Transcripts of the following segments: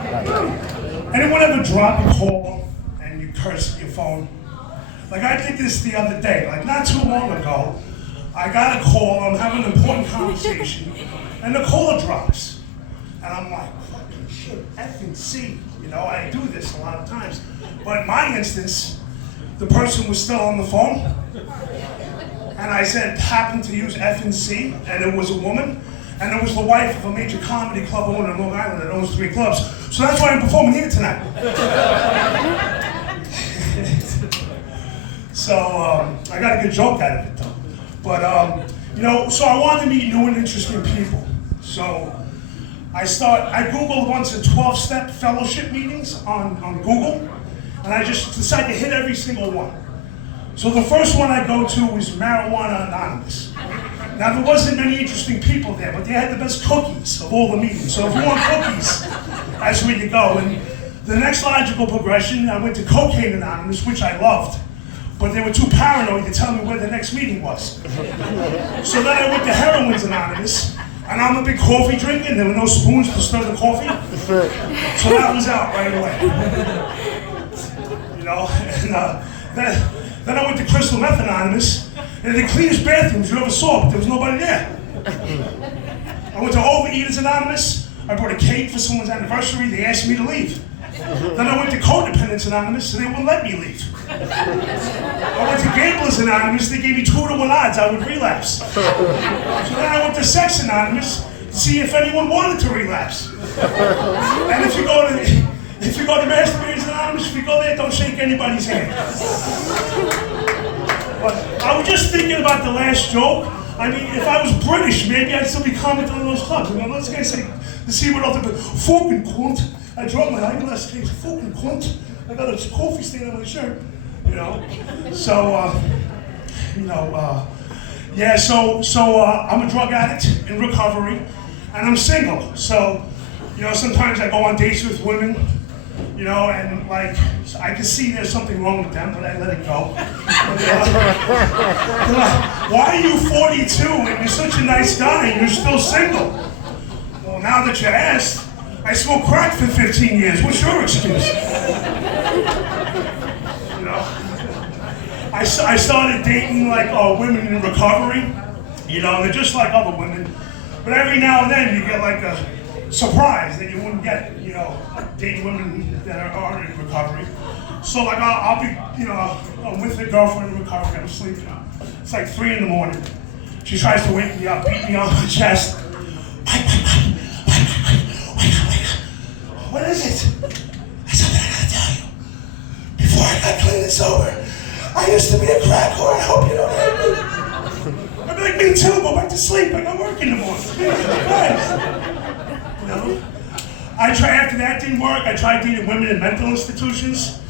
Anyone ever drop a call and you curse at your phone? Like I did this the other day, like not too long ago. I got a call, I'm having an important conversation, and the caller drops. And I'm like, fucking shit, effing C. You know, I do this a lot of times. But in my instance, the person was still on the phone. And I said, happened to use effing C, and it was a woman. And it was the wife of a major comedy club owner in Long Island that owns 3 clubs. So that's why I'm performing here tonight. So I got a good joke out of it though. But you know, so I wanted to meet new and interesting people. So I Googled a bunch of 12-step fellowship meetings on Google, and I just decided to hit every single one. So the first one I go to is Marijuana Anonymous. Now there wasn't many interesting people there, but they had the best cookies of all the meetings. So if you want cookies, that's where you go. And the next logical progression, I went to Cocaine Anonymous, which I loved, but they were too paranoid to tell me where the next meeting was. So then I went to Heroin's Anonymous, and I'm a big coffee drinker, and there were no spoons to stir the coffee. So that was out right away. You know, and then I went to Crystal Meth Anonymous, and the cleanest bathrooms you ever saw, but there was nobody there. I went to Overeaters Anonymous. I brought a cake for someone's anniversary. They asked me to leave. Then I went to Codependents Anonymous, and they wouldn't let me leave. I went to Gamblers Anonymous. They gave me 2-to-1 odds I would relapse. So then I went to Sex Anonymous to see if anyone wanted to relapse. And if you go to Masturbators Anonymous, if you go there, don't shake anybody's hand. But I was just thinking about the last joke. I mean, if I was British, maybe I'd still be commenting on those clubs. You know, let's guys say to see what else. Fucking cunt. I dropped my eyeglass case. Fucking cunt. I got a coffee stain on my shirt. You know. So, yeah. So I'm a drug addict in recovery, and I'm single. So, you know, sometimes I go on dates with women. You know, and like, I can see there's something wrong with them, but I let it go. They're like, why are you 42 and you're such a nice guy and you're still single? Well, now that you asked, I smoked crack for 15 years. What's your excuse? You know, I started dating like women in recovery. You know, they're just like other women. But every now and then you get like a surprise that you wouldn't get, you know, dating women that are in recovery. So like I'll be, you know, I'm with a girlfriend in recovery, I'm sleeping. It's like 3 a.m. She tries to wake me up, beat me on my chest. What is it? That's something I gotta tell you. Before I got clean and sober, I used to be a crack whore. I hope you don't hate me. I'd be like, me too, go back to sleep. I got work in the morning. You know? After that didn't work, I tried dating women in mental institutions.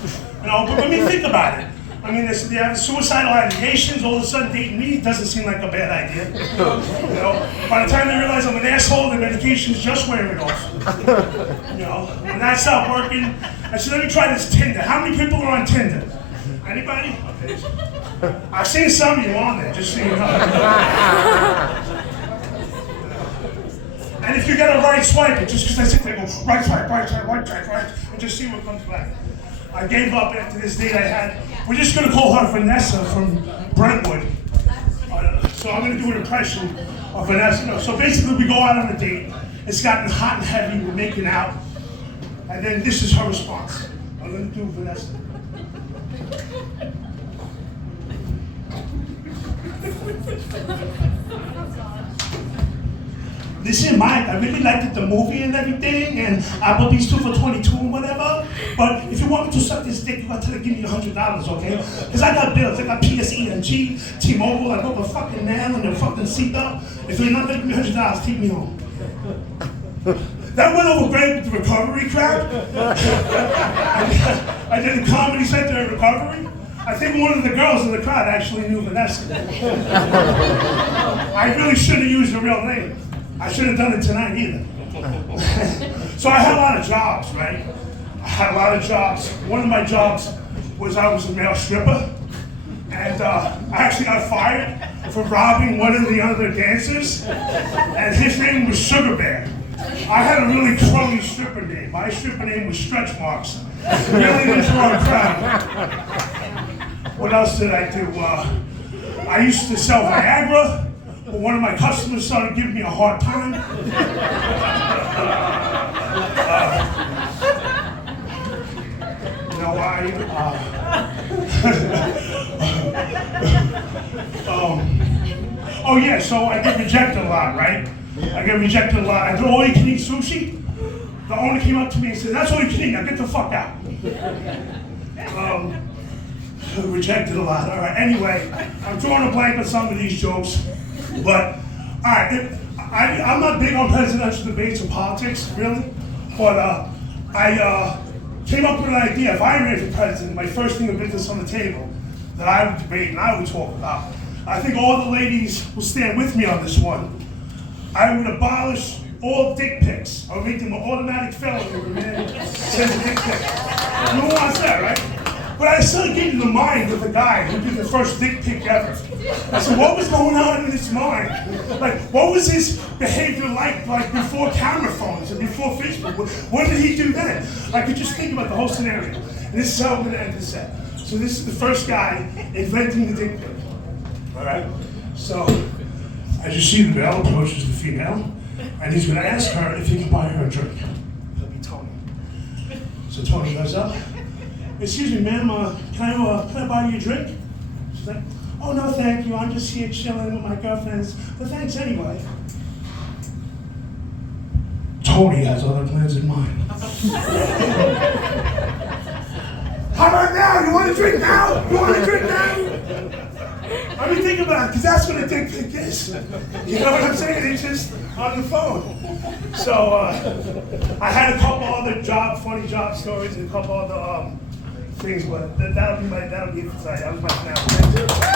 You know, but let me think about it. I mean, they have suicidal ideations, all of a sudden dating me doesn't seem like a bad idea. You know, by the time they realize I'm an asshole, the medication's just wearing off. You know, when that stopped working, I said, let me try this Tinder. How many people are on Tinder? Anybody? Okay. I've seen some of you on there, just so you know. And if you get a right swipe, it's just because I sit there and go, right swipe, right swipe, right swipe, right, and just see what comes back. I gave up after this date I had. We're just going to call her Vanessa from Brentwood. So I'm going to do an impression of Vanessa. You know, so basically we go out on a date. It's gotten hot and heavy. We're making out. And then this is her response. I'm going to do Vanessa. Listen, Mike, I really liked the movie and everything, and I bought these 2 for $22 and whatever. But if you want me to suck this dick, you gotta give me $100, okay? Because I got bills. I got PSE&G, T-Mobile. I got the fucking nail and the fucking seatbelt. If you're not gonna give me $100, take me home. That went over great with the recovery crowd. I did a comedy center in recovery. I think one of the girls in the crowd actually knew Vanessa. I really should have used her real name. I shouldn't have done it tonight either. So I had a lot of jobs, right? I had a lot of jobs. One of my jobs was I was a male stripper. And I actually got fired for robbing one of the other dancers. And his name was Sugar Bear. I had a really crummy stripper name. My stripper name was Stretch Marks. Really didn't draw a crowd. What else did I do? I used to sell Viagra, but one of my customers started giving me a hard time. Oh yeah, so I get rejected a lot, right? I get rejected a lot. I do all you can eat sushi. The owner came up to me and said, "That's all you can eat, now get the fuck out." Rejected a lot. All right, anyway, I'm drawing a blank on some of these jokes, but all right, I'm not big on presidential debates or politics, really, but I came up with an idea. If I ran for president, my first thing of business on the table that I would debate and I would talk about, I think all the ladies will stand with me on this one. I would abolish all dick pics. I would make them an automatic felony when a man sends a dick pic. No one wants that, right? But I started getting in the mind of the guy who did the first dick pic ever. I said, what was going on in his mind? Like, what was his behavior like before camera phones and before Facebook? What did he do then? I could just think about the whole scenario. And this is how I'm gonna end this set. So this is the first guy inventing the dick pic. All right? So, as you see, the male approaches the female, and he's gonna ask her if he can buy her a drink. He'll be Tony. So Tony goes up. "Excuse me, ma'am, can I buy you a drink?" She's like, "Oh, no, thank you. I'm just here chilling with my girlfriends. But thanks anyway." Tony has other plans in mind. "How about now? You want a drink now? You want a drink now?" I mean, think about it, because that's what a dick pic is. You know what I'm saying? It's just on the phone. So, I had a couple other funny job stories and a couple other things, but that'll be it for tonight. That was my finale.